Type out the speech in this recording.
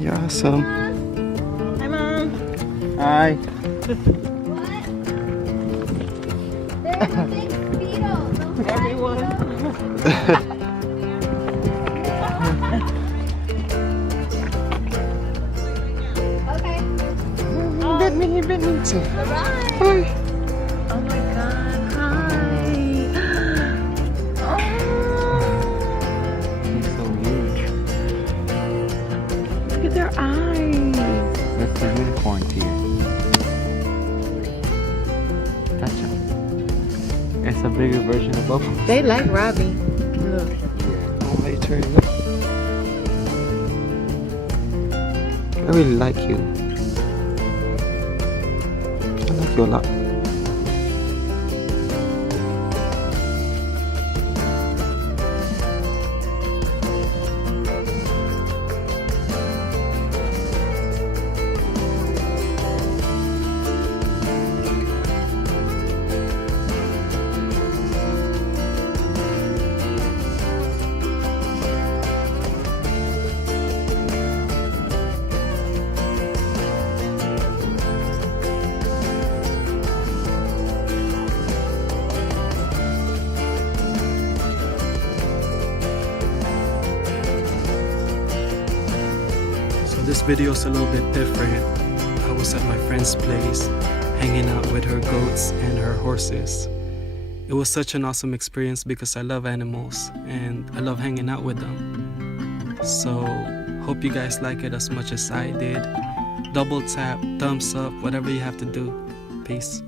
You're awesome. Hi, Mom. Hi. What? There's a big beetle. Don't fly, Everyone. Okay. Bit me too. Bye-bye. Hi. Oh my God. Hi. He's so huge. Look at their eyes. That's the unicorn tear. Touch him. It's a bigger version of Bubble. They like Robbie. Look. Yeah. Oh, they turn up. I really like you. I like you a lot. This video is a little bit different. I was at my friend's place, hanging out with her goats and her horses. It was such an awesome experience because I love animals and I love hanging out with them. So, hope you guys like it as much as I did. Double tap, thumbs up, whatever you have to do. Peace.